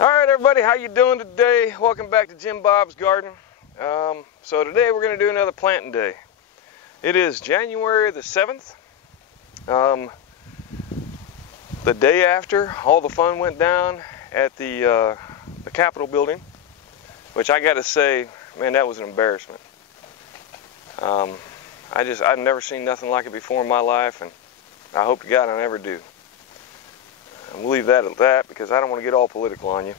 All right, everybody, how you doing today? Welcome back to Jim Bob's Garden. So today we're going to do another planting day. It is January the 7th, the day after all the fun went down at the Capitol building, which I got to say, man, that was an embarrassment. I've never seen nothing like it before in my life, and I hope to God I never do. And we'll leave that at that because I don't want to get all political on you.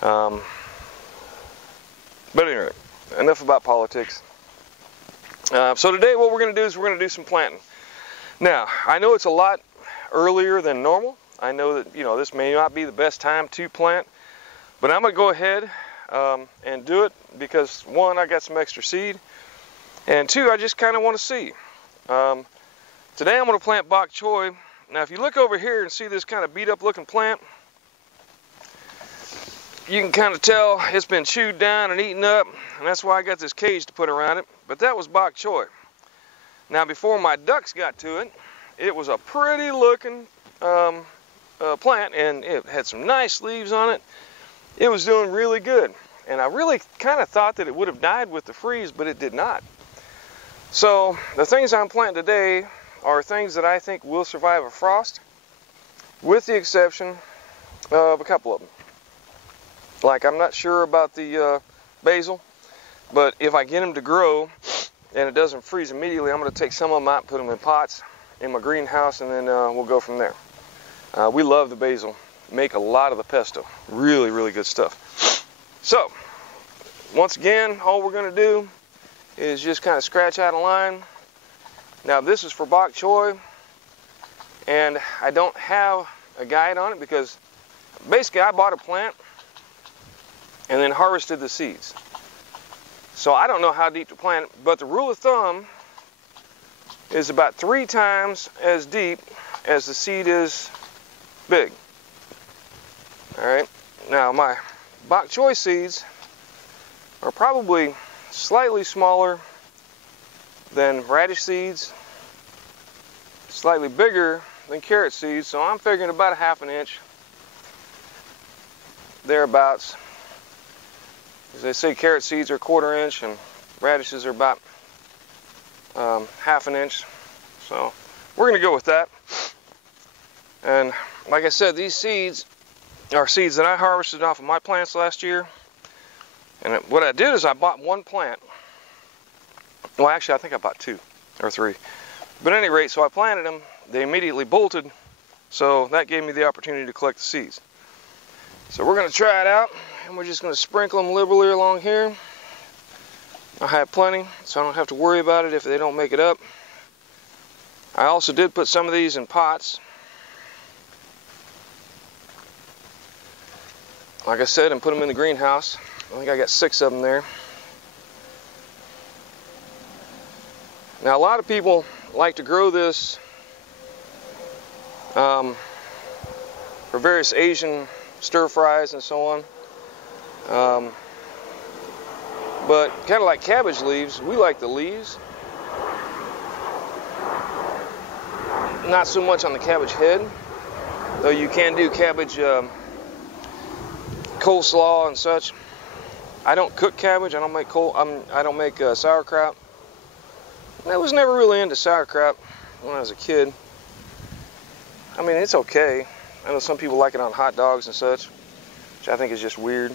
But anyway, enough about politics. So today what we're going to do is we're going to do some planting. Now, I know it's a lot earlier than normal. I know that, this may not be the best time to plant, but I'm going to go ahead and do it because, one, I got some extra seed, and two, I just kind of want to see. Today I'm going to plant Bok Choi. Now, if you look over here and see this kind of beat up looking plant, you can kind of tell it's been chewed down and eaten up, and that's why I got this cage to put around it. But that was Bok Choi. Now, before my ducks got to it, it was a pretty looking plant, and it had some nice leaves on it. It was doing really good, and I really kind of thought that it would have died with the freeze, but it did not. So the things I'm planting today are things that I think will survive a frost, with the exception of a couple of them. Like, I'm not sure about the basil, but if I get them to grow and it doesn't freeze immediately, I'm going to take some of them out and put them in pots in my greenhouse, and then we'll go from there. We love the basil. Make a lot of the pesto. Really, really good stuff. So, once again, all we're going to do is just kind of scratch out a line. Now, this is for Bok Choi, and I don't have a guide on it because basically I bought a plant and then harvested the seeds. So I don't know how deep to plant it, but the rule of thumb is about 3 times as deep as the seed is big. All right, now my Bok Choi seeds are probably slightly smaller than radish seeds, slightly bigger than carrot seeds, so I'm figuring about 1/2 inch, thereabouts. As they say, carrot seeds are 1/4 inch and radishes are about 1/2 inch. So we're going to go with that. And like I said, these seeds are seeds that I harvested off of my plants last year. And what I did is I bought one plant. Well, actually, I think I bought 2 or 3. But at any rate, so I planted them. They immediately bolted. So that gave me the opportunity to collect the seeds. So we're going to try it out. And we're just going to sprinkle them liberally along here. I have plenty, so I don't have to worry about it if they don't make it up. I also did put some of these in pots, like I said, and put them in the greenhouse. I think I got 6 of them there. Now, a lot of people like to grow this for various Asian stir fries and so on. But kind of like cabbage leaves, we like the leaves. Not so much on the cabbage head, though you can do cabbage coleslaw and such. I don't cook cabbage. I don't make sauerkraut. I was never really into sauerkraut when I was a kid. I mean, it's okay. I know some people like it on hot dogs and such, which I think is just weird.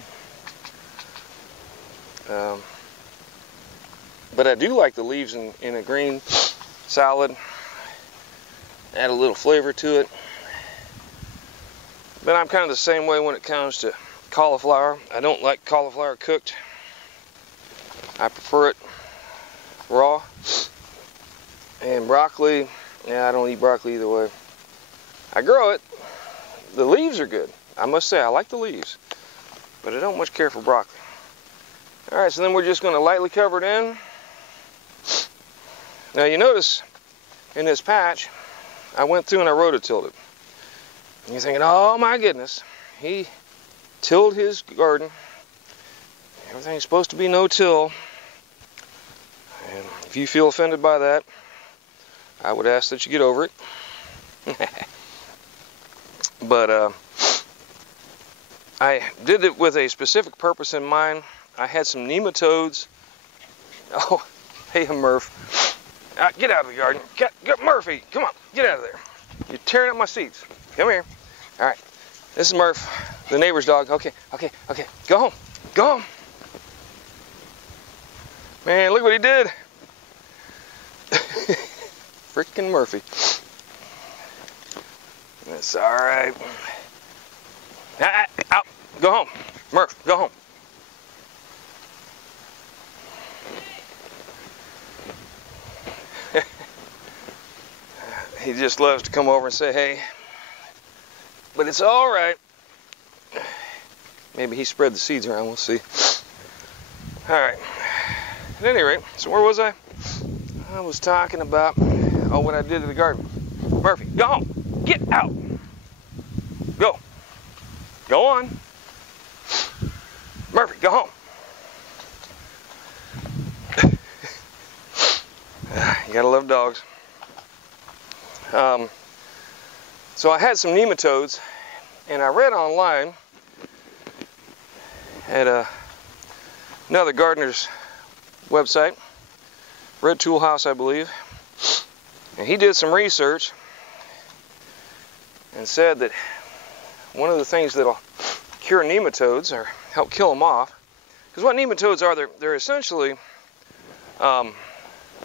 But I do like the leaves in a green salad. Add a little flavor to it. But I'm kind of the same way when it comes to cauliflower. I don't like cauliflower cooked. I prefer it raw. And broccoli, yeah, I don't eat broccoli either way. I grow it. The leaves are good. I must say, I like the leaves, but I don't much care for broccoli. All right, so then we're just going to lightly cover it in. Now, you notice in this patch, I went through and I rototilled it. And you're thinking, oh my goodness, he tilled his garden. Everything's supposed to be no-till. And if you feel offended by that, I would ask that you get over it. But I did it with a specific purpose in mind. I had some nematodes. Oh, hey, Murph. Get out of the garden. Get Murphy, come on, get out of there. You're tearing up my seeds. Come here. All right, this is Murph, the neighbor's dog. Okay, go home, go home. Man, look what he did. Frickin' Murphy. That's all right. Out, go home. Murph, go home. He just loves to come over and say, hey, but it's all right. Maybe he spread the seeds around, we'll see. All right, at any rate, so where was I? I was talking about, what I did to the garden. Murphy, go home, get out. Go on. Murphy, go home. You gotta love dogs. So I had some nematodes, and I read online at another gardener's website, Red Tool House, I believe, and he did some research and said that one of the things that'll cure nematodes or help kill them off, because what nematodes are, they're essentially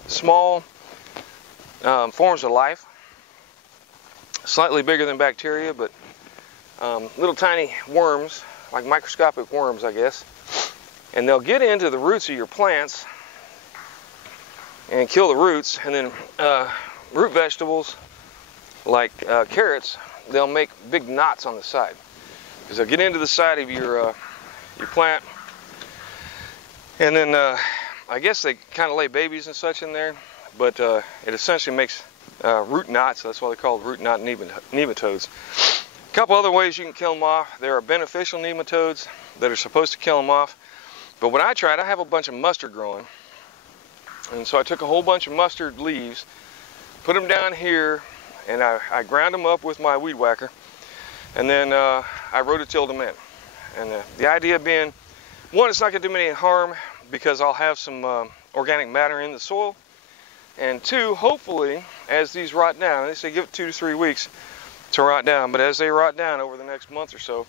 small forms of life, slightly bigger than bacteria, but little tiny worms, like microscopic worms, I guess, and they'll get into the roots of your plants and kill the roots, and then root vegetables like carrots, they'll make big knots on the side, because they'll get into the side of your plant, and then I guess they kind of lay babies and such in there, but it essentially makes root knots. That's why they're called root knot nematodes. A couple other ways you can kill them off. There are beneficial nematodes that are supposed to kill them off, but when I tried, I have a bunch of mustard growing, and so I took a whole bunch of mustard leaves, put them down here, and I ground them up with my weed whacker, and then I rototilled them in. And the idea being, one, it's not going to do me any harm because I'll have some organic matter in the soil, and two, hopefully, as these rot down, they say give it 2 to 3 weeks to rot down, but as they rot down over the next month or so,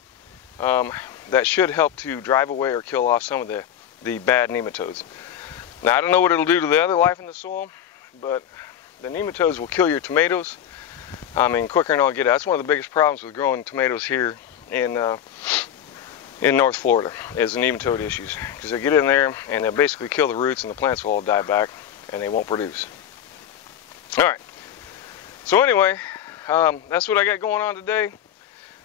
that should help to drive away or kill off some of the bad nematodes. Now, I don't know what it'll do to the other life in the soil, but the nematodes will kill your tomatoes. I mean, quicker than I'll get out. That's one of the biggest problems with growing tomatoes here in North Florida, is the nematode issues, because they get in there and they'll basically kill the roots, and the plants will all die back and they won't produce. All right, so anyway, that's what I got going on today.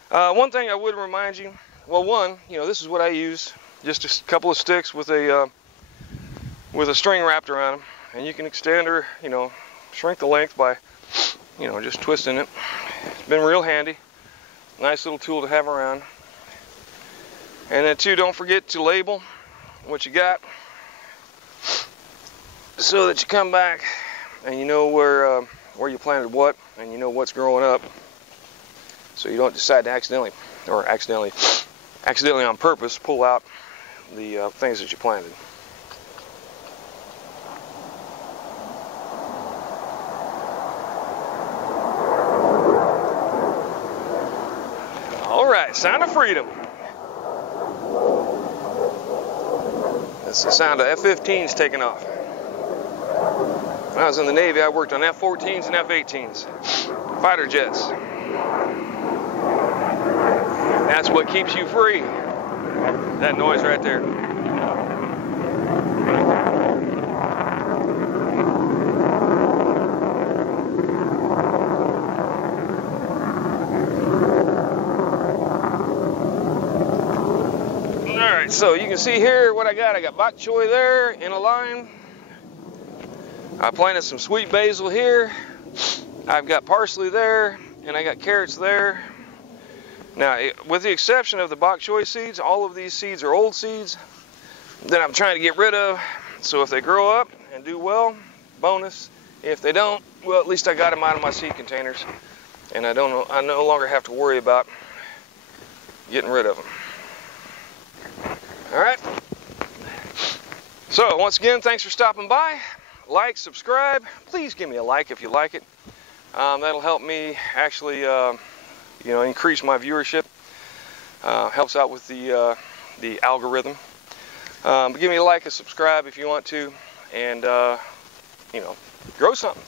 One thing I would remind you, well, one, this is what I use, just a couple of sticks with a string wrapped around them, and you can extend or shrink the length by just twisting it. It's been real handy. Nice little tool to have around. And then two, don't forget to label what you got, so that you come back and you know where you planted what, and you know what's growing up, so you don't decide to accidentally on purpose pull out the things that you planted. All right, sound of freedom. That's the sound of F-15s taking off. When I was in the Navy, I worked on F-14s and F-18s, fighter jets. That's what keeps you free. That noise right there. Alright, so you can see here what I got. I got bok choy there in a line. I planted some sweet basil here. I've got parsley there, and I got carrots there. Now, with the exception of the bok choy seeds, all of these seeds are old seeds that I'm trying to get rid of. So if they grow up and do well, bonus. If they don't, well, at least I got them out of my seed containers, and I no longer have to worry about getting rid of them. All right. So once again, thanks for stopping by. Like, subscribe. Please give me a like if you like it. That'll help me actually, increase my viewership. Helps out with the algorithm. But give me a like and subscribe if you want to, and grow something.